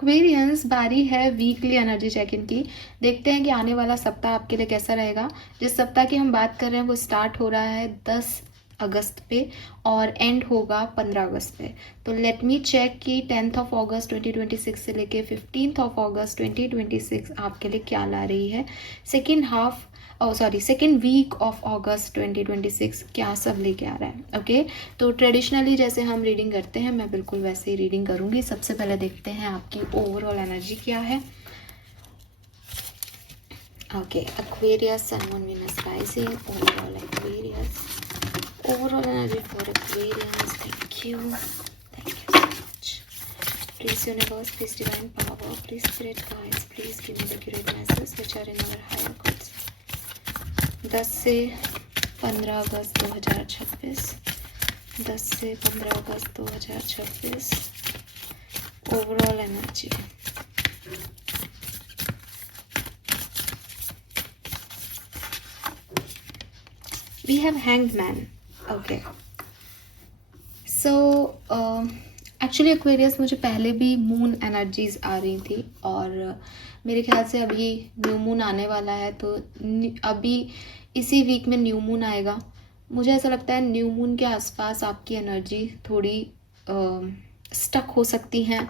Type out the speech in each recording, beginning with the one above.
Aquarians, बारी है weekly energy check in की। देखते हैं कि आने वाला सप्ताह आपके लिए कैसा रहेगा। जिस सप्ताह की हम बात कर रहे हैं वो स्टार्ट हो रहा है 10 अगस्त पे और एंड होगा 15 अगस्त पे। तो लेट मी चेक कि 10th ऑफ अगस्त 2026 से लेके 15th ऑफ अगस्त 2026 आपके लिए क्या ला रही है। सेकेंड वीक ऑफ अगस्त 2026 क्या सब लेके आ रहा है। ओके, तो ट्रेडिशनली जैसे हम रीडिंग करते हैं मैं बिल्कुल वैसे ही रीडिंग करूँगी। सबसे पहले देखते हैं आपकी ओवरऑल एनर्जी क्या है। Okay, Aquarius, sun, moon, Venus, rising, overall Aquarius, overall energy for Aquarius. Thank you so much. Please universe, please divine power, please spirit guides, please give me the accurate messages which are in our higher codes. 10 से 15 अगस्त 2026, 10 से 15 अगस्त 2026 overall energy. We have hanged man. Okay, so actually Aquarius मुझे पहले भी moon energies आ रही थी और मेरे ख्याल से अभी न्यू मून आने वाला है, तो अभी इसी वीक में न्यू मून आएगा। मुझे ऐसा लगता है न्यू मून के आसपास आपकी एनर्जी थोड़ी स्टक हो सकती हैं।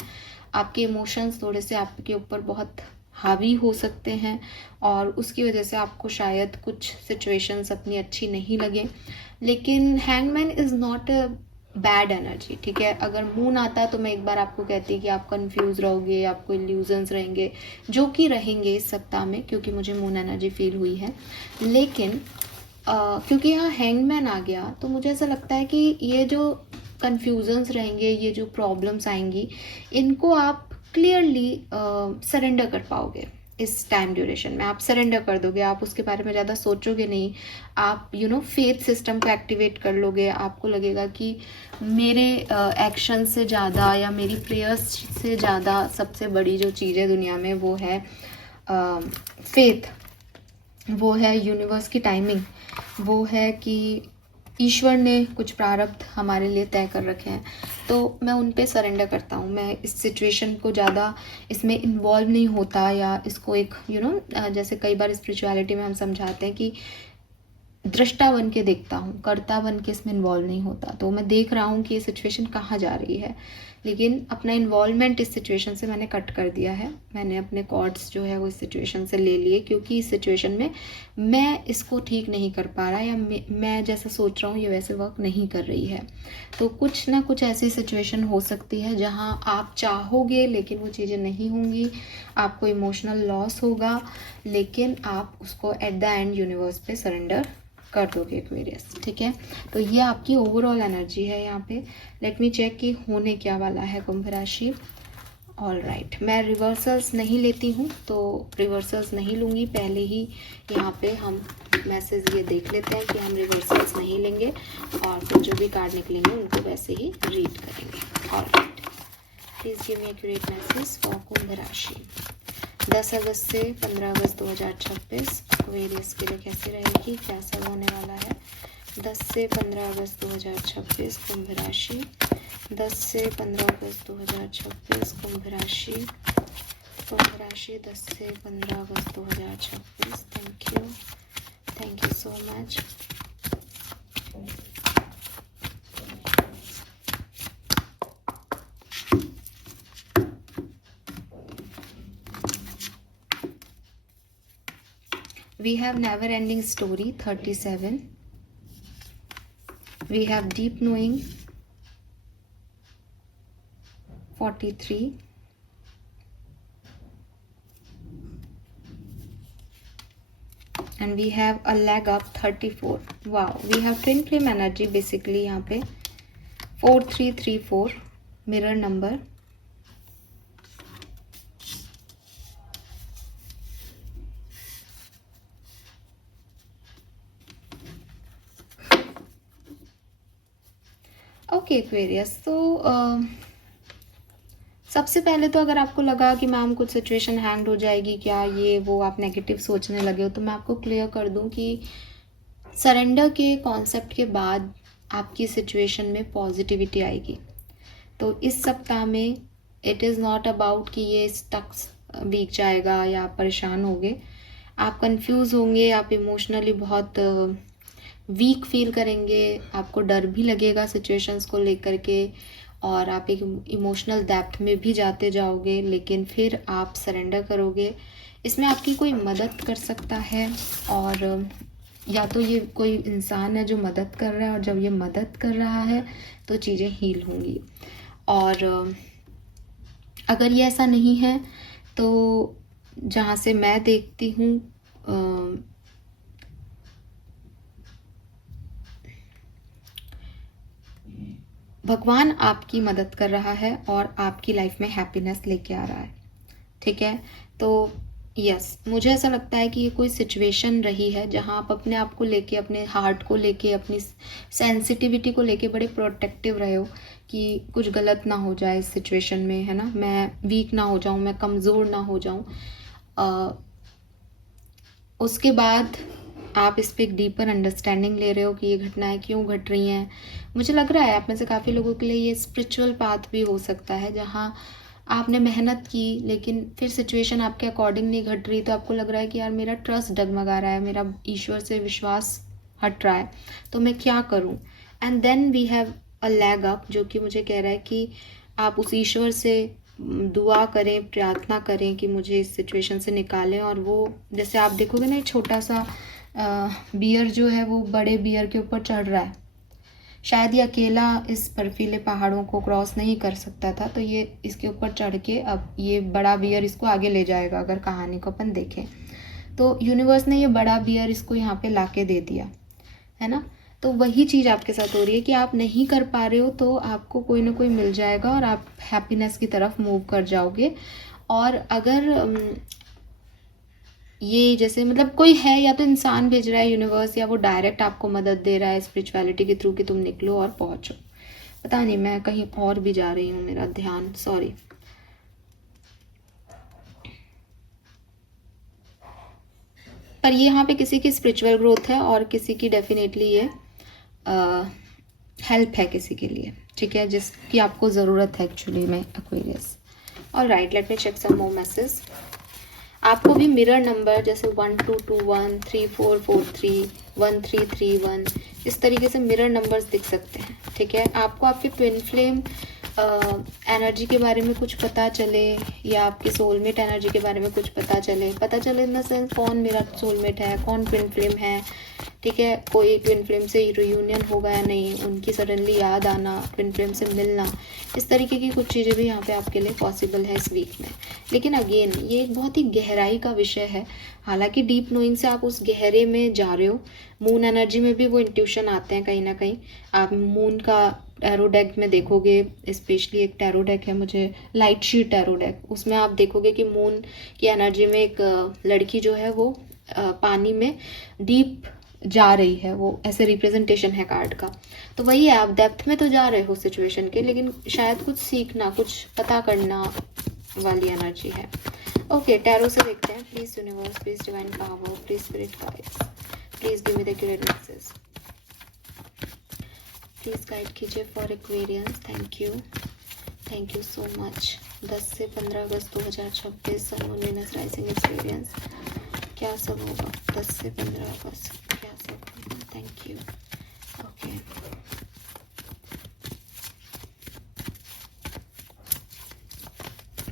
आपके इमोशंस थोड़े से आपके ऊपर बहुत हावी हो सकते हैं और उसकी वजह से आपको शायद कुछ सिचुएशंस अपनी अच्छी नहीं लगे। लेकिन hangman is not a bad energy, ठीक है। अगर मून आता तो मैं एक बार आपको कहती कि आप कंफ्यूज रहोगे, आपको इल्यूजन्स रहेंगे, जो कि रहेंगे इस सप्ताह में क्योंकि मुझे मून एनर्जी फील हुई है। लेकिन क्योंकि यहाँ हैंगमैन आ गया तो मुझे ऐसा लगता है कि ये जो कन्फ्यूजन्स रहेंगे, ये जो प्रॉब्लम्स आएंगी, इनको आप क्लियरली सरेंडर कर पाओगे। इस टाइम ड्यूरेशन में आप सरेंडर कर दोगे, आप उसके बारे में ज़्यादा सोचोगे नहीं। आप फेथ सिस्टम को एक्टिवेट कर लोगे। आपको लगेगा कि मेरे एक्शन से ज़्यादा या मेरी प्रेयर्स से ज़्यादा सबसे बड़ी जो चीज़ है दुनिया में वो है फेथ, वो है यूनिवर्स की टाइमिंग, वो है कि ईश्वर ने कुछ प्रारब्ध हमारे लिए तय कर रखे हैं। तो मैं उन पे सरेंडर करता हूँ। मैं इस सिचुएशन को ज़्यादा इसमें इन्वॉल्व नहीं होता या इसको एक जैसे कई बार स्पिरिचुअलिटी में हम समझाते हैं कि दृष्टा बन के देखता हूँ, कर्ता बन के इसमें इन्वॉल्व नहीं होता। तो मैं देख रहा हूँ कि ये सिचुएशन कहाँ जा रही है, लेकिन अपना इन्वॉल्वमेंट इस सिचुएशन से मैंने कट कर दिया है। मैंने अपने कॉर्ड्स जो है वो इस सिचुएशन से ले लिए क्योंकि इस सिचुएशन में मैं इसको ठीक नहीं कर पा रहा या मैं जैसा सोच रहा हूँ ये वैसे वर्क नहीं कर रही है। तो कुछ ना कुछ ऐसी सिचुएशन हो सकती है जहाँ आप चाहोगे लेकिन वो चीज़ें नहीं होंगी, आपको इमोशनल लॉस होगा, लेकिन आप उसको एट द एंड यूनिवर्स पे सरेंडर कर दोगे एक्वेरियस, ठीक है। तो ये आपकी ओवरऑल एनर्जी है यहाँ पे। लेट मी चेक कि होने क्या वाला है कुंभ राशि। ऑल राइट, मैं रिवर्सल्स नहीं लेती हूँ तो रिवर्सल्स नहीं लूँगी। पहले ही यहाँ पे हम मैसेज ये देख लेते हैं कि हम रिवर्सल्स नहीं लेंगे और फिर जो भी कार्ड निकलेंगे उनको वैसे ही रीड करेंगे। All right, please give me accurate message for Kumbh राशि 10 अगस्त से 15 अगस्त 2026 एक्वेरियस के लिए कैसी रहेगी, क्या सब होने वाला है। 10 से 15 अगस्त 2026 कुंभ राशि, 10 से 15 अगस्त 2026 कुंभ राशि, 10 से 15 अगस्त 2026। Thank you so much. We have never ending story 37. We have deep knowing 43. And we have a leg up 34. Wow, we have twin flame energy basically यहाँ पे 4334 mirror number. ओके एक्वेरियस, तो सबसे पहले तो अगर आपको लगा कि मैम कुछ सिचुएशन हैंड हो जाएगी क्या, ये वो आप नेगेटिव सोचने लगे हो, तो मैं आपको क्लियर कर दूं कि सरेंडर के कॉन्सेप्ट के बाद आपकी सिचुएशन में पॉजिटिविटी आएगी। तो इस सप्ताह में इट इज़ नॉट अबाउट कि ये स्टक बीत जाएगा या आप परेशान होंगे। आप कंफ्यूज होंगे, आप इमोशनली बहुत वीक फील करेंगे, आपको डर भी लगेगा सिचुएशंस को लेकर के, और आप एक इमोशनल डेप्थ में भी जाते जाओगे, लेकिन फिर आप सरेंडर करोगे। इसमें आपकी कोई मदद कर सकता है, और या तो ये कोई इंसान है जो मदद कर रहा है, और जब ये मदद कर रहा है तो चीज़ें हील होंगी। और अगर ये ऐसा नहीं है तो जहाँ से मैं देखती हूँ, भगवान आपकी मदद कर रहा है और आपकी लाइफ में हैप्पीनेस लेके आ रहा है। ठीक है, तो यस, मुझे ऐसा लगता है कि ये कोई सिचुएशन रही है जहाँ आप अपने आप को लेके, अपने हार्ट को लेके, अपनी सेंसिटिविटी को लेके बड़े प्रोटेक्टिव रहे हो कि कुछ गलत ना हो जाए इस सिचुएशन में, है ना, मैं वीक ना हो जाऊँ, मैं कमज़ोर ना हो जाऊँ। उसके बाद आप इस पर एक डीपर अंडरस्टैंडिंग ले रहे हो कि ये घटनाएं क्यों घट रही हैं। मुझे लग रहा है आप में से काफ़ी लोगों के लिए ये स्पिरिचुअल पाथ भी हो सकता है, जहाँ आपने मेहनत की लेकिन फिर सिचुएशन आपके अकॉर्डिंग नहीं घट रही, तो आपको लग रहा है कि यार मेरा ट्रस्ट डगमगा रहा है, मेरा ईश्वर से विश्वास हट रहा है, तो मैं क्या करूं। And then we have a leg up, जो कि मुझे कह रहा है कि आप उस ईश्वर से दुआ करें, प्रार्थना करें कि मुझे इस सिचुएशन से निकालें। और वो जैसे आप देखोगे ना, एक छोटा सा बियर जो है वो बड़े बियर के ऊपर चढ़ रहा है, शायद ये अकेला इस बर्फीले पहाड़ों को क्रॉस नहीं कर सकता था, तो ये इसके ऊपर चढ़ के अब ये बड़ा बियर इसको आगे ले जाएगा। अगर कहानी को अपन देखें तो यूनिवर्स ने ये बड़ा बियर इसको यहाँ पे लाके दे दिया, है ना। तो वही चीज़ आपके साथ हो रही है कि आप नहीं कर पा रहे हो, तो आपको कोई ना कोई मिल जाएगा और आप हैप्पीनेस की तरफ मूव कर जाओगे। और अगर ये जैसे मतलब कोई है, या तो इंसान भेज रहा है यूनिवर्स, या वो डायरेक्ट आपको मदद दे रहा है स्पिरिचुअलिटी के थ्रू कि तुम निकलो और पहुंचो। पता नहीं, मैं कहीं और भी जा रही हूँ, मेरा ध्यान, सॉरी। पर ये यहाँ पे किसी की स्पिरिचुअल ग्रोथ है और किसी की डेफिनेटली ये हेल्प है किसी के लिए, ठीक है, जिसकी आपको ज़रूरत है एक्चुअली में, Aquarius. Alright, let me check some more message. आपको भी मिरर नंबर जैसे 1221, 3443, 1331, इस तरीके से मिरर नंबर्स दिख सकते हैं, ठीक है। आपको आपके ट्विन फ्लेम एनर्जी के बारे में कुछ पता चले, या आपके सोलमेट एनर्जी के बारे में कुछ पता चले इन द सेंस कौन मेरा सोलमेट है, कौन ट्विन फ्लेम है, ठीक है। कोई ट्विन फ्लेम से रियूनियन होगा या नहीं, उनकी सडनली याद आना, ट्विन फ्लेम से मिलना, इस तरीके की कुछ चीज़ें भी यहाँ पे आपके लिए पॉसिबल है इस वीक में। लेकिन अगेन ये एक बहुत ही गहराई का विषय है, हालांकि डीप नोइंग से आप उस गहरे में जा रहे हो। मून एनर्जी में भी वो इंट्यूशन आते हैं कहीं ना कहीं। आप मून का टैरो डेक में देखोगे, स्पेशली एक टैरो डेक है मुझे, लाइट शीट टैरो डेक, उसमें आप देखोगे कि मून की एनर्जी में एक लड़की जो है वो पानी में डीप जा रही है, वो ऐसे रिप्रेजेंटेशन है कार्ड का। तो वही है, आप डेप्थ में तो जा रहे हो सिचुएशन के, लेकिन शायद कुछ सीखना, कुछ पता करना वाली एनर्जी है। ओके, टैरो से देखते हैं। Please universe, please divine power, please spirit guides, please give me the accurate message, please guide कीजिए for Aquarians. Thank you so much. 10 से 15 अगस्त 2026 sun moon Venus rising experience, क्या सब होगा 10 से 15 अगस्त, क्या सब होगा। Thank you. ओके,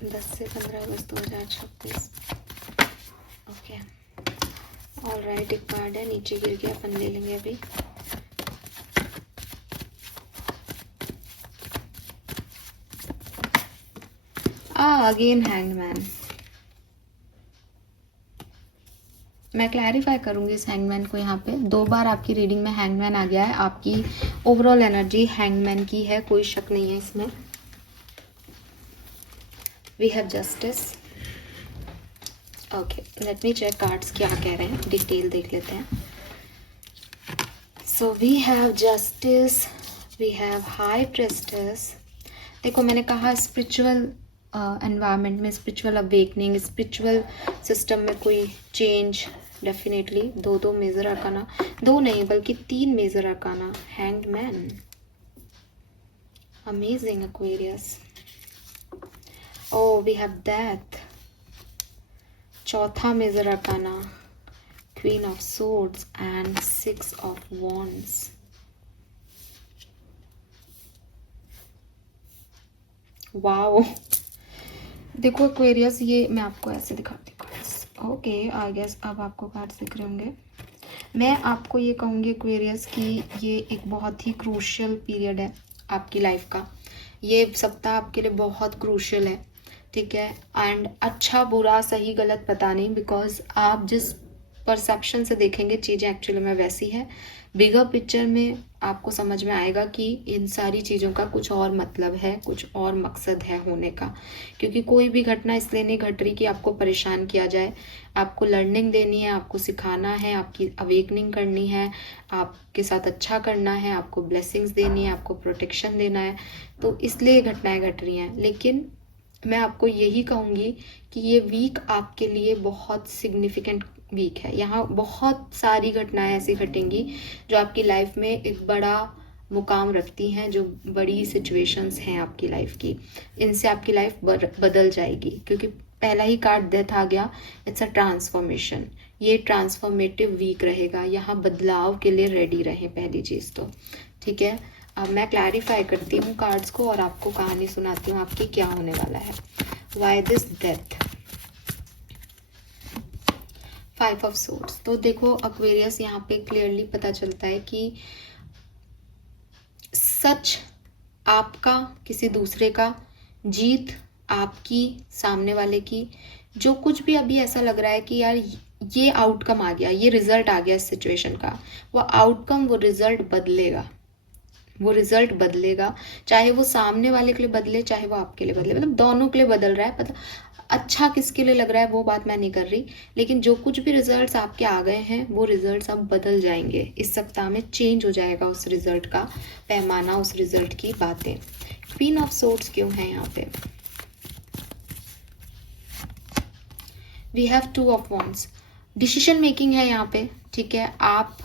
दस से 15 अगस्त 2026। ओके, ऑल राइट, एक कार्ड है नीचे गिर गया, अपन ले लेंगे अभी। Again hangman. मैं क्लैरिफाई करूंगी इस हैंगमैन को। यहाँ पे 2 बार आपकी रीडिंग में हैंगमैन आ गया है। आपकी ओवरऑल एनर्जी हैंगमैन की है, कोई शक नहीं है इसमें। We have justice. Okay, let me check cards क्या कह रहे हैं, डिटेल देख लेते हैं। So we have justice, we have high priestess. देखो, मैंने कहा स्पिरिचुअल एनवायरनमेंट में, स्पिरिचुअल अवेकनिंग, स्पिरिचुअल सिस्टम में कोई चेंज, डेफिनेटली। 2 मेजर अरकाना, 2 नहीं बल्कि 3 major arcana. Hanged man, amazing Aquarius. Oh we have death, चौथा major arcana, queen of swords and 6 of wands. Wow, देखो एक्वेरियस, ये मैं आपको ऐसे दिखाती हूँ। ओके, आई गेस अब आपको कार्ड्स दिख रहे होंगे। मैं आपको ये कहूँगी एक्वेरियस कि ये एक बहुत ही क्रूशियल पीरियड है आपकी लाइफ का। ये सप्ताह आपके लिए बहुत क्रूशियल है, ठीक है। एंड अच्छा बुरा सही गलत पता नहीं, बिकॉज आप जिस परसेप्शन से देखेंगे चीज़ें एक्चुअली में वैसी है। बिगर पिक्चर में आपको समझ में आएगा कि इन सारी चीज़ों का कुछ और मतलब है, कुछ और मकसद है होने का। क्योंकि कोई भी घटना इसलिए नहीं घट रही कि आपको परेशान किया जाए। आपको लर्निंग देनी है, आपको सिखाना है, आपकी अवेकनिंग करनी है, आपके साथ अच्छा करना है, आपको ब्लेसिंग्स देनी है, आपको प्रोटेक्शन देना है। तो इसलिए ये घटनाएं घट रही हैं। लेकिन मैं आपको यही कहूँगी कि ये वीक आपके लिए बहुत सिग्निफिकेंट वीक है। यहाँ बहुत सारी घटनाएं ऐसी घटेंगी जो आपकी लाइफ में एक बड़ा मुकाम रखती हैं, जो बड़ी सिचुएशंस हैं आपकी लाइफ की। इनसे आपकी लाइफ बदल जाएगी, क्योंकि पहला ही कार्ड डेथ आ गया। It's a transformation. ये ट्रांसफॉर्मेटिव वीक रहेगा। यहाँ बदलाव के लिए रेडी रहें, पहली चीज़ तो, ठीक है। अब मैं क्लैरिफाई करती हूँ कार्ड्स को और आपको कहानी सुनाती हूँ आपकी क्या होने वाला है। Why this death, 5 of swords. तो देखो एक्वेरियस, यहाँ पे क्लियरली पता चलता है कि सच आपका, किसी दूसरे का, जीत आपकी, सामने वाले की। जो कुछ भी अभी ऐसा लग रहा है कि यार ये आउटकम आ गया, ये रिजल्ट आ गया इस सिचुएशन का, वो आउटकम, वो रिजल्ट बदलेगा। वो रिजल्ट बदलेगा, चाहे वो सामने वाले के लिए बदले, चाहे वो आपके लिए बदले, मतलब दोनों के लिए बदल रहा है। पता अच्छा किसके लिए लग रहा है वो बात मैं नहीं कर रही, लेकिन जो कुछ भी रिजल्ट्स आपके आ गए हैं वो रिजल्ट्स अब बदल जाएंगे। इस सप्ताह में चेंज हो जाएगा उस रिजल्ट का पैमाना, उस रिजल्ट की बातें। क्वीन ऑफ सोर्ड्स क्यों है यहाँ पे? We have 2 of wands. Decision making है यहाँ पे, ठीक है। आप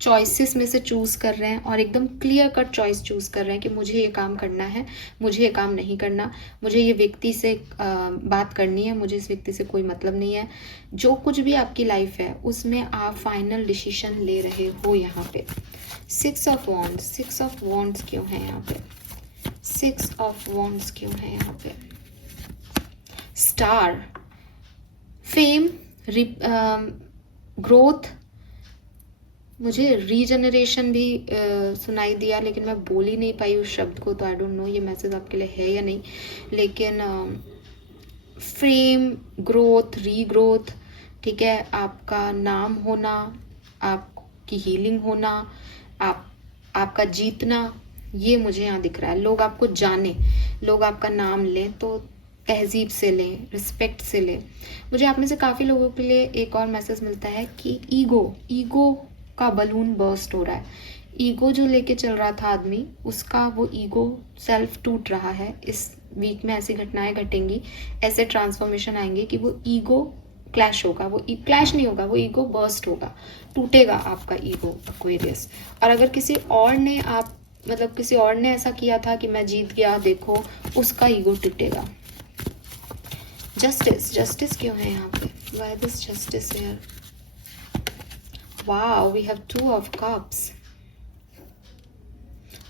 चॉइसेस में से चूज कर रहे हैं और एकदम क्लियर कट चॉइस चूज कर रहे हैं कि मुझे ये काम करना है, मुझे ये काम नहीं करना, मुझे ये व्यक्ति से बात करनी है, मुझे इस व्यक्ति से कोई मतलब नहीं है। जो कुछ भी आपकी लाइफ है उसमें आप फाइनल डिसीजन ले रहे हो यहाँ पे। 6 ऑफ वॉन्ड्स, 6 ऑफ वॉन्ड्स क्यों है यहाँ पे? 6 ऑफ वॉन्ड्स क्यों है यहाँ पे? स्टार, फेम, ग्रोथ, मुझे रीजनरेशन भी सुनाई दिया, लेकिन मैं बोल ही नहीं पाई उस शब्द को, तो आई डोंट नो ये मैसेज आपके लिए है या नहीं। लेकिन फेम, ग्रोथ, रीग्रोथ, ठीक है। आपका नाम होना, आपकी हीलिंग होना, आपका जीतना, ये मुझे यहाँ दिख रहा है। लोग आपको जाने, लोग आपका नाम लें तो तहजीब से लें, रिस्पेक्ट से लें। मुझे आप में से काफ़ी लोगों के लिए एक और मैसेज मिलता है कि ईगो का बलून बर्स्ट हो रहा है। ईगो जो लेके चल रहा था आदमी, उसका वो ईगो सेल्फ टूट रहा है। इस वीक में ऐसी घटनाएं घटेंगी, ऐसे ट्रांसफॉर्मेशन आएंगे कि वो ईगो क्लैश होगा। वो क्लैश नहीं होगा, वो ईगो बर्स्ट होगा, टूटेगा आपका ईगो एक्वेरियस। और अगर किसी और ने किसी और ने ऐसा किया था कि मैं जीत गया, देखो, उसका ईगो टूटेगा। जस्टिस क्यों है यहाँ पे? Why this justice here? Wow, we have 2 of cups.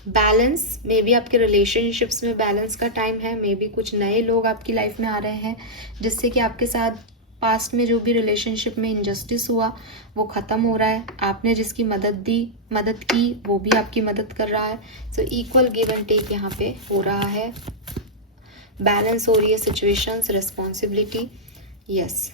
Balance, may be आपके रिलेशनशिप्स में बैलेंस का टाइम है। मे बी कुछ नए लोग आपकी लाइफ में आ रहे हैं, जिससे कि आपके साथ पास्ट में जो भी रिलेशनशिप में इनजस्टिस हुआ वो ख़त्म हो रहा है। आपने जिसकी मदद की वो भी आपकी मदद कर रहा है। So equal give and take यहाँ पे हो रहा है, बैलेंस हो रही है situations, responsibility. Yes,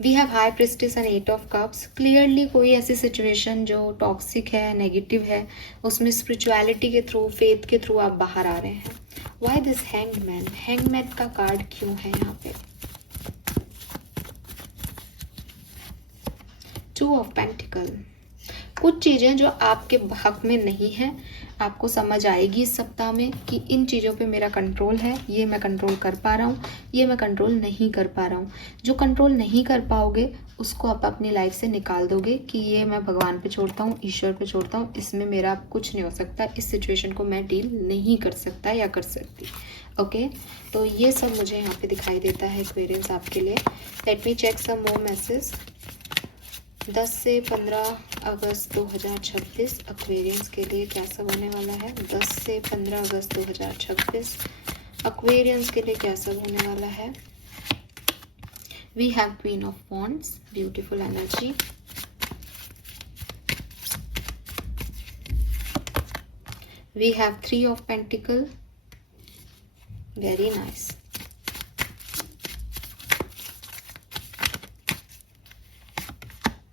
we have high priestess and 8 of cups. Clearly कोई ऐसी सिचुएशन जो टॉक्सिक है, नेगेटिव है, उसमें स्पिरिचुअलिटी के थ्रू, फेथ के थ्रू आप बाहर आ रहे हैं। Why this hanged man? Hanged man का कार्ड क्यों है यहाँ पे? 2 ऑफ पेंटिकल। कुछ चीज़ें जो आपके हक में नहीं है, आपको समझ आएगी इस सप्ताह में कि इन चीज़ों पे मेरा कंट्रोल है, ये मैं कंट्रोल कर पा रहा हूँ, ये मैं कंट्रोल नहीं कर पा रहा हूँ। जो कंट्रोल नहीं कर पाओगे उसको आप अपनी लाइफ से निकाल दोगे कि ये मैं भगवान पे छोड़ता हूँ, ईश्वर पे छोड़ता हूँ, इसमें मेरा कुछ नहीं हो सकता, इस सिचुएशन को मैं डील नहीं कर सकता या कर सकती। ओके, तो ये सब मुझे यहाँ पे दिखाई देता है एक्वेरियंस आपके लिए। Late me check some more message. 10 से 15 अगस्त 2026 एक्वेरियंस के लिए क्या सब होने वाला है? 10 से 15 अगस्त 2026 एक्वेरियंस के लिए क्या सब होने वाला है? We have queen of wands, beautiful energy. We have 3 of pentacle, very nice.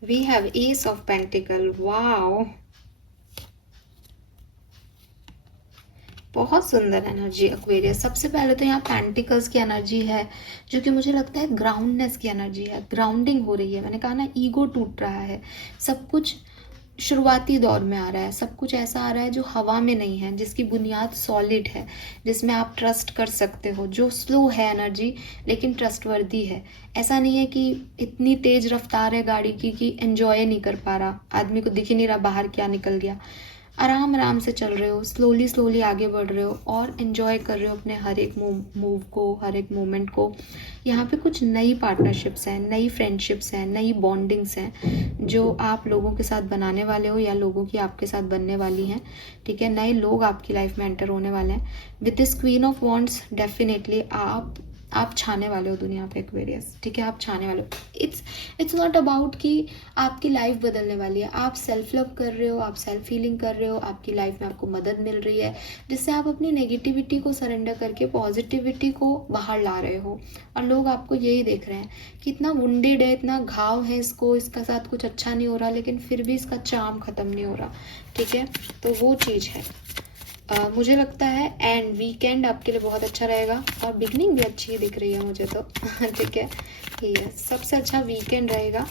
We have Ace of Pentacle. Wow, बहुत सुंदर एनर्जी एक्वेरियस। सबसे पहले तो यहाँ पेंटिकल्स की एनर्जी है जो कि मुझे लगता है ग्राउंडनेस की एनर्जी है, ग्राउंडिंग हो रही है। मैंने कहा ना, ईगो टूट रहा है, सब कुछ शुरुआती दौर में आ रहा है, सब कुछ ऐसा आ रहा है जो हवा में नहीं है, जिसकी बुनियाद सॉलिड है, जिसमें आप ट्रस्ट कर सकते हो, जो स्लो है एनर्जी लेकिन ट्रस्टवर्दी है। ऐसा नहीं है कि इतनी तेज रफ्तार है गाड़ी की कि एंजॉय नहीं कर पा रहा, आदमी को दिख ही नहीं रहा बाहर क्या निकल गया। आराम आराम से चल रहे हो, स्लोली स्लोली आगे बढ़ रहे हो और एंजॉय कर रहे हो अपने हर एक मूव को, हर एक मोमेंट को। यहाँ पे कुछ नई पार्टनरशिप्स हैं, नई फ्रेंडशिप्स हैं, नई बॉन्डिंग्स हैं जो आप लोगों के साथ बनाने वाले हो या लोगों की आपके साथ बनने वाली हैं। ठीक है, नए लोग आपकी लाइफ में एंटर होने वाले हैं। With this queen of wands definitely आप छाने वाले हो दुनिया पे एक्वेरियस। ठीक है, आप छाने वाले हो। इट्स नॉट अबाउट कि आपकी लाइफ बदलने वाली है, आप सेल्फ लव कर रहे हो, आप सेल्फ हीलिंग कर रहे हो, आपकी लाइफ में आपको मदद मिल रही है जिससे आप अपनी नेगेटिविटी को सरेंडर करके पॉजिटिविटी को बाहर ला रहे हो। और लोग आपको यही देख रहे हैं कि इतना वुंडेड है, इतना घाव है इसको, इसका साथ कुछ अच्छा नहीं हो रहा, लेकिन फिर भी इसका चार्म खत्म नहीं हो रहा। ठीक है, तो वो चीज़ है। मुझे लगता है एंड वीकेंड आपके लिए बहुत अच्छा रहेगा और बिगनिंग भी अच्छी दिख रही है मुझे तो। ठीक है, ये सबसे अच्छा वीकेंड रहेगा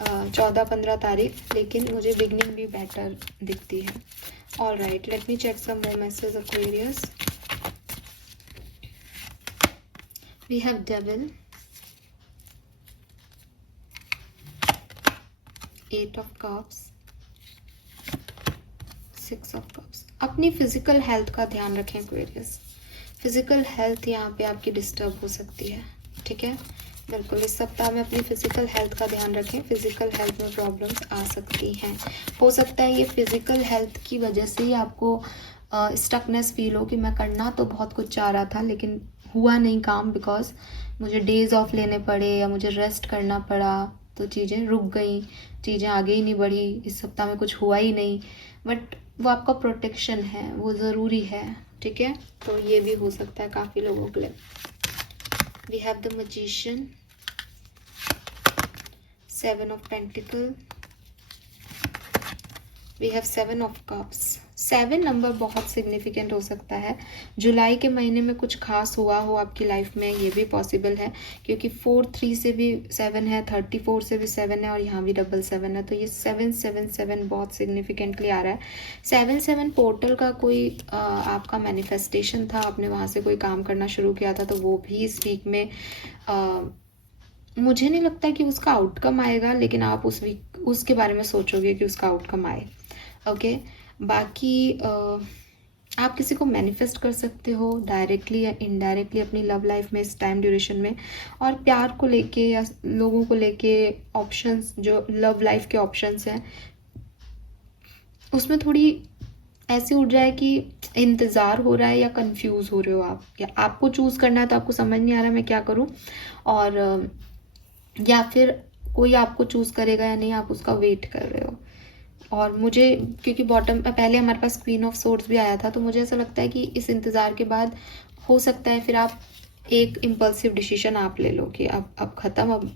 14-15 तारीख, लेकिन मुझे बिगनिंग भी बेटर दिखती है। All right, let me check some more message Aquarius. We have devil, 8 of cups, 6 of cups. अपनी फिजिकल हेल्थ का ध्यान रखें एक्वेरियस। फिजिकल हेल्थ यहाँ पे आपकी डिस्टर्ब हो सकती है। ठीक है, बिल्कुल इस सप्ताह में अपनी फिजिकल हेल्थ का ध्यान रखें। फिजिकल हेल्थ में प्रॉब्लम्स आ सकती हैं। हो सकता है ये फिजिकल हेल्थ की वजह से ही आपको स्टकनेस फील हो कि मैं करना तो बहुत कुछ चाह रहा था लेकिन हुआ नहीं काम, बिकॉज मुझे डेज ऑफ लेने पड़े या मुझे रेस्ट करना पड़ा, तो चीज़ें रुक गई, चीज़ें आगे ही नहीं बढ़ी, इस सप्ताह में कुछ हुआ ही नहीं। बट वो आपका प्रोटेक्शन है, वो ज़रूरी है। ठीक है, तो ये भी हो सकता है काफ़ी लोगों के लिए। We have the magician, 7 of pentacle, we have 7 of cups. 7 number बहुत सिग्निफिकेंट हो सकता है। जुलाई के महीने में कुछ खास हुआ हो आपकी लाइफ में, ये भी पॉसिबल है, क्योंकि 4-3 से भी 7 है, 34 से भी 7 है और यहाँ भी 7 है, तो ये 7-7-7 बहुत सिग्निफिकेंटली आ रहा है। 7-7 पोर्टल का कोई आपका मैनिफेस्टेशन था, आपने वहाँ से कोई काम करना शुरू किया था, तो वो भी इस वीक में मुझे नहीं लगता कि उसका आउटकम आएगा, लेकिन आप उस वीक उसके बारे में सोचोगे कि उसका आउटकम आए। ओके, बाकी आप किसी को मैनिफेस्ट कर सकते हो डायरेक्टली या इनडायरेक्टली अपनी लव लाइफ में इस टाइम ड्यूरेशन में। और प्यार को लेके या लोगों को लेके ऑप्शंस, जो लव लाइफ के ऑप्शंस हैं, उसमें थोड़ी ऐसी ऊर्जा है कि इंतज़ार हो रहा है या कंफ्यूज हो रहे हो आप, या आपको चूज़ करना है तो आपको समझ नहीं आ रहा मैं क्या करूं, और या फिर कोई आपको चूज़ करेगा या नहीं, आप उसका वेट कर रहे हो। और मुझे क्योंकि बॉटम पहले हमारे पास क्वीन ऑफ सोर्ड्स भी आया था, तो मुझे ऐसा लगता है कि इस इंतज़ार के बाद हो सकता है फिर आप एक इम्पल्सिव डिसीजन आप ले लो कि अब ख़त्म, अब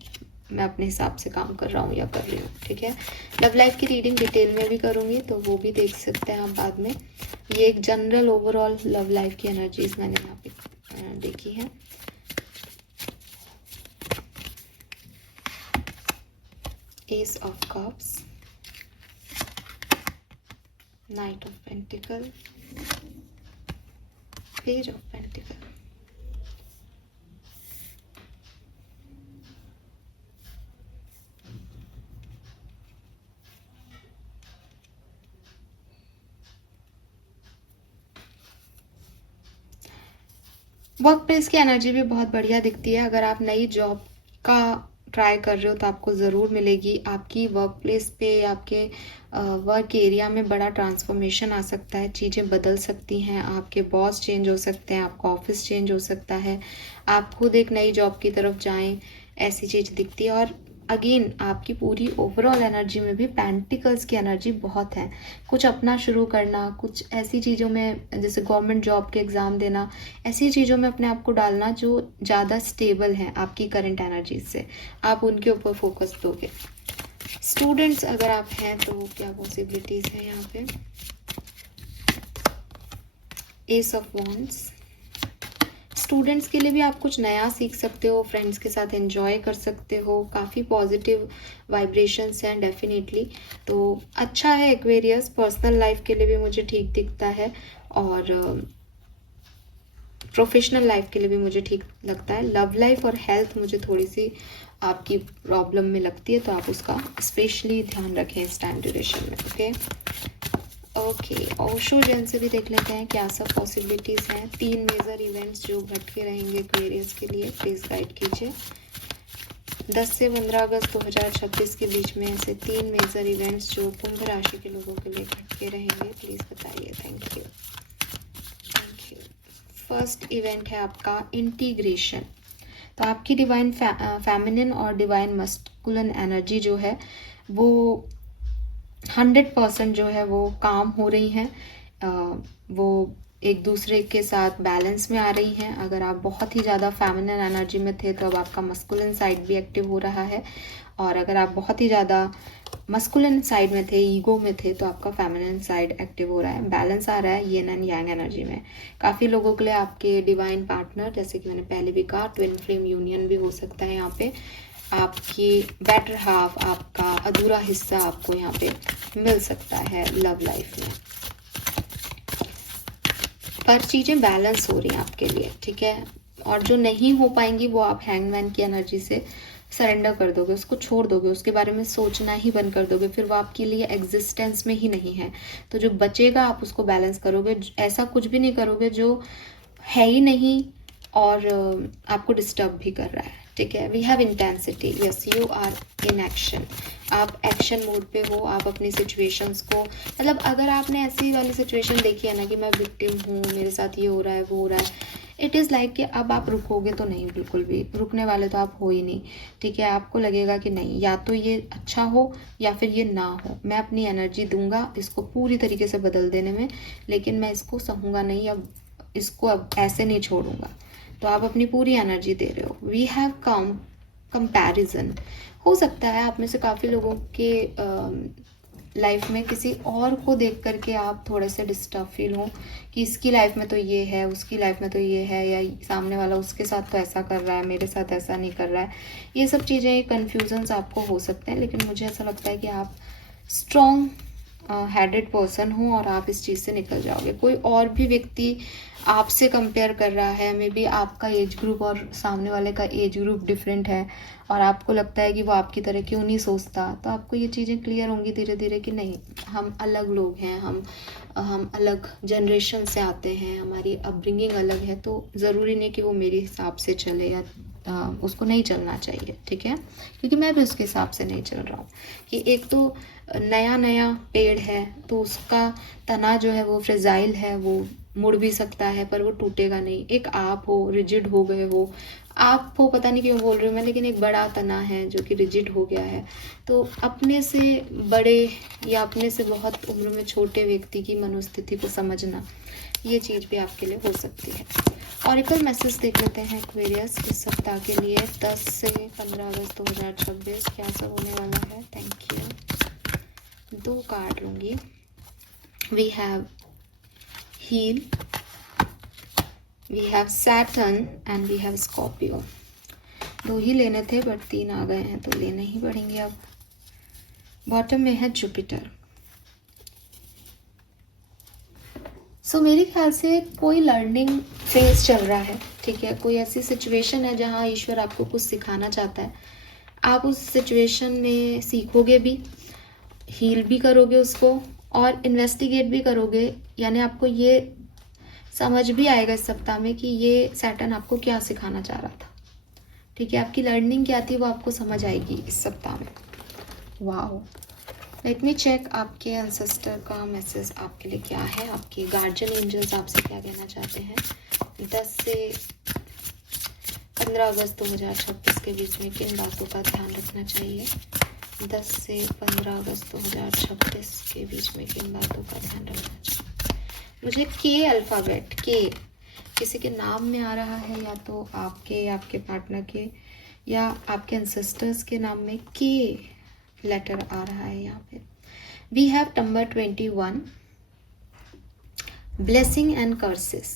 मैं अपने हिसाब से काम कर रहा हूँ या कर रही हूँ। ठीक है, लव लाइफ की रीडिंग डिटेल में भी करूँगी, तो वो भी देख सकते हैं आप बाद में। ये एक जनरल ओवरऑल लव लाइफ की एनर्जीज मैंने यहाँ पे देखी है। S of cups, night of pentacle, page of pentacle, work place की एनर्जी भी बहुत बढ़िया दिखती है। अगर आप नई जॉब का ट्राई कर रहे हो तो आपको ज़रूर मिलेगी। आपकी वर्क प्लेस पे, आपके वर्क एरिया में बड़ा ट्रांसफॉर्मेशन आ सकता है, चीज़ें बदल सकती हैं, आपके बॉस चेंज हो सकते हैं, आपका ऑफिस चेंज हो सकता है, आप खुद एक नई जॉब की तरफ जाएं, ऐसी चीज़ दिखती है। और अगेन आपकी पूरी ओवरऑल एनर्जी में भी पेंटिकल्स की एनर्जी बहुत है। कुछ अपना शुरू करना, कुछ ऐसी चीज़ों में जैसे गवर्नमेंट जॉब के एग्ज़ाम देना, ऐसी चीज़ों में अपने आप को डालना जो ज़्यादा स्टेबल है आपकी करंट एनर्जी से, आप उनके ऊपर फोकस दोगे। स्टूडेंट्स अगर आप हैं तो क्या पॉसिबिलिटीज़ हैं यहाँ पे? एस ऑफ वॉन्ड्स, स्टूडेंट्स के लिए भी आप कुछ नया सीख सकते हो, फ्रेंड्स के साथ एंजॉय कर सकते हो, काफ़ी पॉजिटिव वाइब्रेशंस हैं डेफिनेटली। तो अच्छा है एक्वेरियस, पर्सनल लाइफ के लिए भी मुझे ठीक दिखता है और प्रोफेशनल लाइफ के लिए भी मुझे ठीक लगता है। लव लाइफ और हेल्थ मुझे थोड़ी सी आपकी प्रॉब्लम में लगती है, तो आप उसका स्पेशली ध्यान रखें इस टाइम ड्यूरेशन में। ओके, ओशो जैन से भी देख लेते हैं क्या सब पॉसिबिलिटीज़ हैं। 3 मेजर इवेंट्स जो घटके रहेंगे एक्वेरियस के लिए, प्लीज़ गाइड कीजिए। 10 से 15 अगस्त 2026 के बीच में ऐसे 3 मेजर इवेंट्स जो कुंभ राशि के लोगों के लिए घटके रहेंगे, प्लीज़ बताइए। Thank you. फर्स्ट इवेंट है आपका इंटीग्रेशन। तो आपकी डिवाइन फेमिनिन और डिवाइन मस्कुलिन एनर्जी जो है वो 100% जो है वो काम हो रही हैं, वो एक दूसरे के साथ बैलेंस में आ रही हैं। अगर आप बहुत ही ज़्यादा फेमिनिन एनर्जी में थे तो अब आपका मस्कुलिन साइड भी एक्टिव हो रहा है, और अगर आप बहुत ही ज़्यादा मस्कुलिन साइड में थे, ईगो में थे, तो आपका फेमिनिन साइड एक्टिव हो रहा है। बैलेंस आ रहा है येन एंड यांग एनर्जी में। काफ़ी लोगों के लिए आपके डिवाइन पार्टनर, जैसे कि मैंने पहले भी कहा, ट्विन फ्लेम यूनियन भी हो सकता है यहाँ पे। आपकी बेटर हाफ, आपका अधूरा हिस्सा आपको यहाँ पे मिल सकता है लव लाइफ में। पर चीज़ें बैलेंस हो रही हैं आपके लिए, ठीक है। और जो नहीं हो पाएंगी वो आप हैंगमैन की एनर्जी से सरेंडर कर दोगे, उसको छोड़ दोगे, उसके बारे में सोचना ही बंद कर दोगे, फिर वो आपके लिए एग्जिस्टेंस में ही नहीं है। तो जो बचेगा आप उसको बैलेंस करोगे, ऐसा कुछ भी नहीं करोगे जो है ही नहीं और आपको डिस्टर्ब भी कर रहा है, ठीक है। We have intensity, yes you are in action, आप एक्शन मोड पे हो। आप अपनी सिचुएशंस को, मतलब अगर आपने ऐसी वाली सिचुएशन देखी है ना कि मैं विक्टिम हूँ, मेरे साथ ये हो रहा है, वो हो रहा है, इट इज़ लाइक कि अब आप रुकोगे तो नहीं, बिल्कुल भी रुकने वाले तो आप हो ही नहीं, ठीक है। आपको लगेगा कि नहीं, या तो ये अच्छा हो या फिर ये ना हो, मैं अपनी एनर्जी दूंगा इसको पूरी तरीके से बदल देने में, लेकिन मैं इसको सहूँगा नहीं, अब इसको अब ऐसे नहीं छोड़ूंगा। तो आप अपनी पूरी एनर्जी दे रहे हो। वी हैव कंपैरिजन, हो सकता है आप में से काफ़ी लोगों के लाइफ में किसी और को देख करके आप थोड़े से डिस्टर्ब फील हो कि इसकी लाइफ में तो ये है, उसकी लाइफ में तो ये है, या सामने वाला उसके साथ तो ऐसा कर रहा है, मेरे साथ ऐसा नहीं कर रहा है। ये सब चीज़ें, ये कन्फ्यूजन्स आपको हो सकते हैं, लेकिन मुझे ऐसा लगता है कि आप स्ट्रॉन्ग हेडेड पर्सन हो और आप इस चीज़ से निकल जाओगे। कोई और भी व्यक्ति आपसे कंपेयर कर रहा है, मे बी आपका एज ग्रुप और सामने वाले का एज ग्रुप डिफरेंट है, और आपको लगता है कि वो आपकी तरह क्यों नहीं सोचता, तो आपको ये चीज़ें क्लियर होंगी धीरे धीरे कि नहीं, हम अलग लोग हैं, हम अलग जनरेशन से आते हैं, हमारी अपब्रिंगिंग अलग है, तो ज़रूरी नहीं कि वो मेरे हिसाब से चले, या उसको नहीं चलना चाहिए, ठीक है। क्योंकि मैं भी उसके हिसाब से नहीं चल रहा हूँ कि एक तो नया नया पेड़ है तो उसका तना जो है वो फ्रेजाइल है, वो मुड़ भी सकता है पर वो टूटेगा नहीं। एक आप हो, रिजिड हो गए हो, आप हो, पता नहीं क्यों बोल रही हूँ मैं, लेकिन एक बड़ा तना है जो कि रिजिड हो गया है। तो अपने से बड़े या अपने से बहुत उम्र में छोटे व्यक्ति की मनोस्थिति को समझना, ये चीज़ भी आपके लिए हो सकती है। ऑरिकल मैसेज देख लेते हैं एक्वेरियस इस सप्ताह के लिए 10 से 15 अगस्त 2026 क्या सब होने वाला है। Thank you. 2 कार्ड लूँगी। We have heal, we have Saturn and we have Scorpio. 2 ही लेने थे बट 3 आ गए हैं तो लेने ही पड़ेंगे अब। बॉटम में है जुपिटर। सो मेरे ख्याल से कोई लर्निंग फेज चल रहा है, ठीक है, कोई ऐसी सिचुएशन है जहाँ ईश्वर आपको कुछ सिखाना चाहता है। आप उस सिचुएशन में सीखोगे भी, हील भी करोगे उसको, और इन्वेस्टिगेट भी करोगे, यानी आपको ये समझ भी आएगा इस सप्ताह में कि ये सैटर्न आपको क्या सिखाना चाह रहा था, ठीक है, आपकी लर्निंग क्या थी वो आपको समझ आएगी इस सप्ताह में। वाओ, लेट मी चेक आपके एंसेस्टर का मैसेज आपके लिए क्या है, आपके गार्जियन एंजल्स आपसे क्या कहना चाहते हैं। 10 से 15 अगस्त 2026 के बीच में किन बातों का ध्यान रखना चाहिए। 10 से 15 अगस्त 2026 के बीच में किन बातों का ध्यान रखना चाहिए। मुझे के अल्फ़ाबेट, के किसी के नाम में आ रहा है, या तो आपके पार्टनर के या आपके एंसेस्टर्स के नाम में के लेटर आ रहा है यहाँ पे। We have number 21, blessing and curses,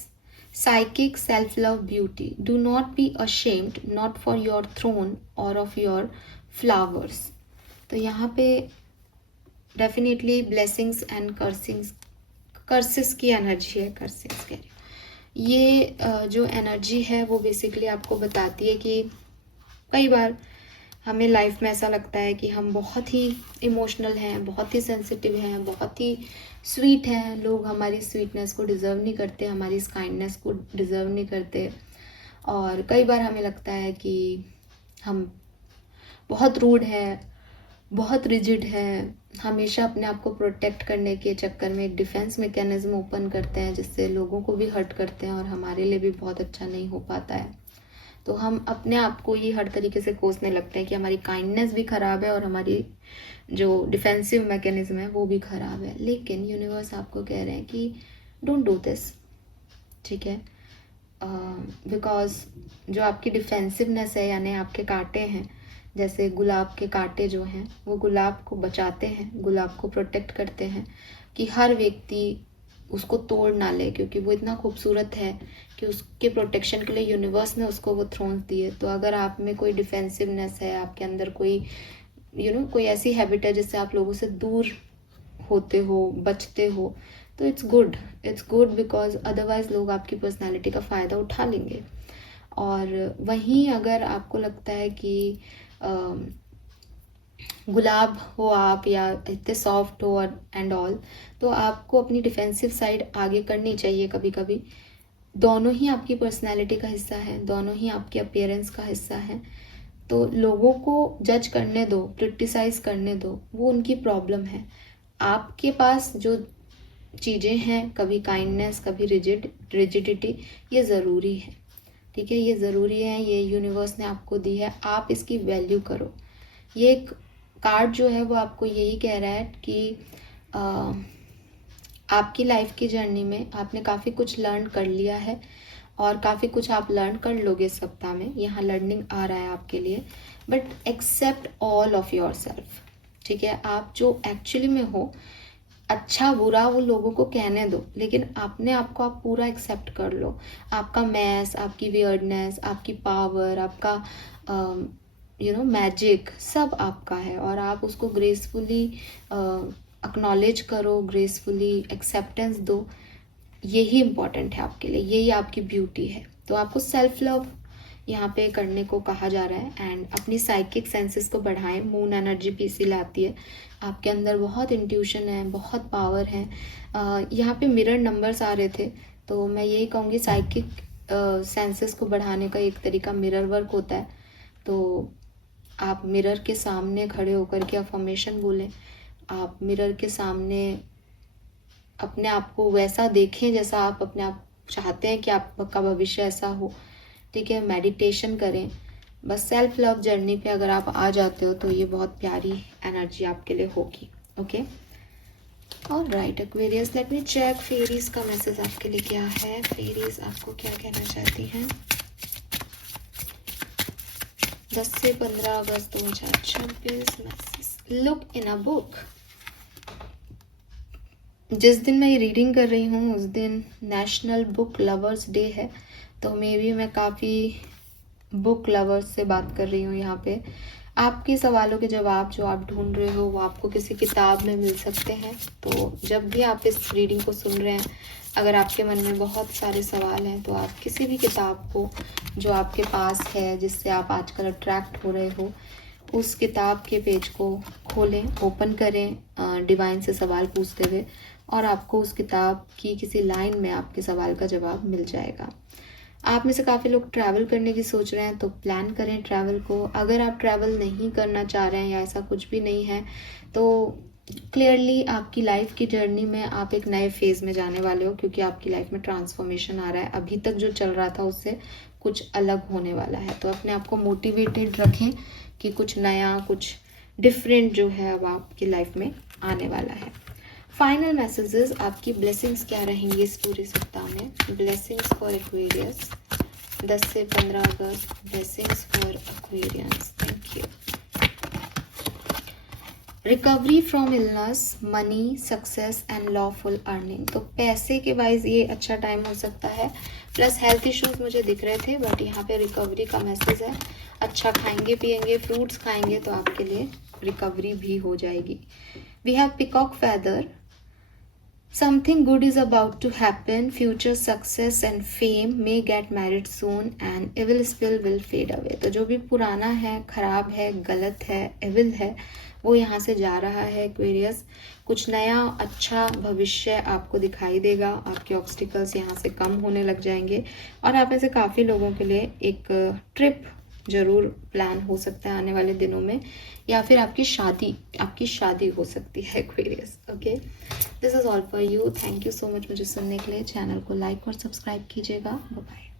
psychic, self love, beauty, do not be ashamed, not for your throne और ऑफ योर फ्लावर्स। तो यहाँ पे डेफिनेटली ब्लेसिंग्स एंड कर्सेस की एनर्जी है, कर्सेस कह रही हूँ। ये जो एनर्जी है वो बेसिकली आपको बताती है कि कई बार हमें लाइफ में ऐसा लगता है कि हम बहुत ही इमोशनल हैं, बहुत ही सेंसिटिव हैं, बहुत ही स्वीट हैं, लोग हमारी स्वीटनेस को डिज़र्व नहीं करते, हमारी इस काइंडनेस को डिज़र्व नहीं करते। और कई बार हमें लगता है कि हम बहुत रूड हैं, बहुत रिजिड हैं, हमेशा अपने आप को प्रोटेक्ट करने के चक्कर में एक डिफेंस मैकेनिज्म ओपन करते हैं जिससे लोगों को भी हर्ट करते हैं और हमारे लिए भी बहुत अच्छा नहीं हो पाता है। तो हम अपने आप को ये हर तरीके से कोसने लगते हैं कि हमारी काइंडनेस भी ख़राब है और हमारी जो डिफेंसिव मैकेनिज्म है वो भी ख़राब है। लेकिन यूनिवर्स आपको कह रहे हैं कि डोंट डू दिस, ठीक है, बिकॉज जो आपकी डिफेंसिवनेस है, यानी आपके कांटे हैं, जैसे गुलाब के कांटे जो हैं वो गुलाब को बचाते हैं, गुलाब को प्रोटेक्ट करते हैं कि हर व्यक्ति उसको तोड़ ना ले, क्योंकि वो इतना खूबसूरत है कि उसके प्रोटेक्शन के लिए यूनिवर्स ने उसको वो थ्रोन्स दिए। तो अगर आप में कोई डिफेंसिवनेस है, आपके अंदर कोई कोई ऐसी हैबिट है जिससे आप लोगों से दूर होते हो, बचते हो, तो इट्स गुड बिकॉज अदरवाइज लोग आपकी पर्सनालिटी का फ़ायदा उठा लेंगे। और वहीं अगर आपको लगता है कि गुलाब हो आप या इतने सॉफ्ट हो एंड ऑल, तो आपको अपनी डिफेंसिव साइड आगे करनी चाहिए कभी कभी। दोनों ही आपकी पर्सनैलिटी का हिस्सा है, दोनों ही आपके अपीयरेंस का हिस्सा है। तो लोगों को जज करने दो, क्रिटिसाइज करने दो, वो उनकी प्रॉब्लम है। आपके पास जो चीज़ें हैं, कभी काइंडनेस, कभी रिजिडिटी, ये ज़रूरी है, ठीक है, ये ज़रूरी है, ये यूनिवर्स ने आपको दी है, आप इसकी वैल्यू करो। ये एक कार्ड जो है वो आपको यही कह रहा है कि आपकी लाइफ की जर्नी में आपने काफ़ी कुछ लर्न कर लिया है और काफ़ी कुछ आप लर्न कर लोगे इस सप्ताह में। यहाँ लर्निंग आ रहा है आपके लिए, but accept all of your self, ठीक है, आप जो एक्चुअली में हो, अच्छा बुरा वो लोगों को कहने दो, लेकिन अपने आप को आप पूरा एक्सेप्ट कर लो। आपका मैस, आपकी वियर्डनेस, आपकी पावर, आपका मैजिक, सब आपका है और आप उसको ग्रेसफुली एक्नॉलेज करो, ग्रेसफुली एक्सेप्टेंस दो। यही इम्पॉर्टेंट है आपके लिए, यही आपकी ब्यूटी है। तो आपको सेल्फ लव यहाँ पे करने को कहा जा रहा है एंड अपनी साइकिक सेंसेस को बढ़ाएं। मून एनर्जी पीसी लाती है, आपके अंदर बहुत इंट्यूशन है, बहुत पावर है। यहाँ पे मिरर नंबर्स आ रहे थे, तो मैं यही कहूँगी साइकिक सेंसेस को बढ़ाने का एक तरीका मिरर वर्क होता है। तो आप मिरर के सामने खड़े होकर के अफर्मेशन बोलें, आप मिरर के सामने अपने आप को वैसा देखें जैसा आप अपने आप चाहते हैं कि आपका भविष्य ऐसा हो, ठीक है, मेडिटेशन करें। बस सेल्फ लव जर्नी पे अगर आप आ जाते हो तो ये बहुत प्यारी एनर्जी आपके लिए होगी। Okay, alright Aquarius, let me check fairies का मैसेज आपके लिए क्या है। फेरीज आपको क्या कहना चाहती हैं 10 से 15 अगस्त 2026 message. Look in a book. जिस दिन मैं ये रीडिंग कर रही हूँ उस दिन नेशनल बुक लवर्स डे है, तो मे बी मैं काफ़ी बुक लवर्स से बात कर रही हूँ यहाँ पे। आपके सवालों के जवाब जो आप ढूंढ रहे हो वो आपको किसी किताब में मिल सकते हैं। तो जब भी आप इस रीडिंग को सुन रहे हैं अगर आपके मन में बहुत सारे सवाल हैं तो आप किसी भी किताब को जो आपके पास है, जिससे आप आजकल अट्रैक्ट हो रहे हो, उस किताब के पेज को खोलें, ओपन करें डिवाइन से सवाल पूछते हुए, और आपको उस किताब की किसी लाइन में आपके सवाल का जवाब मिल जाएगा। आप में से काफ़ी लोग ट्रैवल करने की सोच रहे हैं, तो प्लान करें ट्रैवल को। अगर आप ट्रैवल नहीं करना चाह रहे हैं या ऐसा कुछ भी नहीं है, तो क्लियरली आपकी लाइफ की जर्नी में आप एक नए फेज़ में जाने वाले हो, क्योंकि आपकी लाइफ में ट्रांसफॉर्मेशन आ रहा है। अभी तक जो चल रहा था उससे कुछ अलग होने वाला है। तो अपने आप को मोटिवेटेड रखें कि कुछ नया, कुछ डिफरेंट जो है अब आपकी लाइफ में आने वाला है। फाइनल मैसेजेस, आपकी ब्लेसिंग्स क्या रहेंगी इस पूरे सप्ताह में। ब्लेसिंग्स फॉर एक्वेरियस 10 से 15 अगस्त। Blessings for Aquarians. Thank you. Recovery from illness, money, success and lawful earning. तो पैसे के वाइज ये अच्छा टाइम हो सकता है। प्लस हेल्थ इश्यूज मुझे दिख रहे थे, बट यहाँ पे रिकवरी का मैसेज है। अच्छा खाएंगे पिएंगे, फ्रूट्स खाएंगे तो आपके लिए रिकवरी भी हो जाएगी। We have peacock feather, something good is about to happen, future success and fame, may get married soon and evil spill will fade away। तो जो भी पुराना है, खराब है, गलत है, evil है, वो यहाँ से जा रहा है एक्वेरियस। कुछ नया अच्छा भविष्य आपको दिखाई देगा। आपके ऑब्स्टिकल्स यहाँ से कम होने लग जाएंगे, और आप में से काफ़ी लोगों के लिए एक ट्रिप जरूर प्लान हो सकता है आने वाले दिनों में, या फिर आपकी शादी हो सकती है Aquarius. Okay, this is all for you. Thank you so much मुझे सुनने के लिए। चैनल को लाइक और सब्सक्राइब कीजिएगा। Bye bye.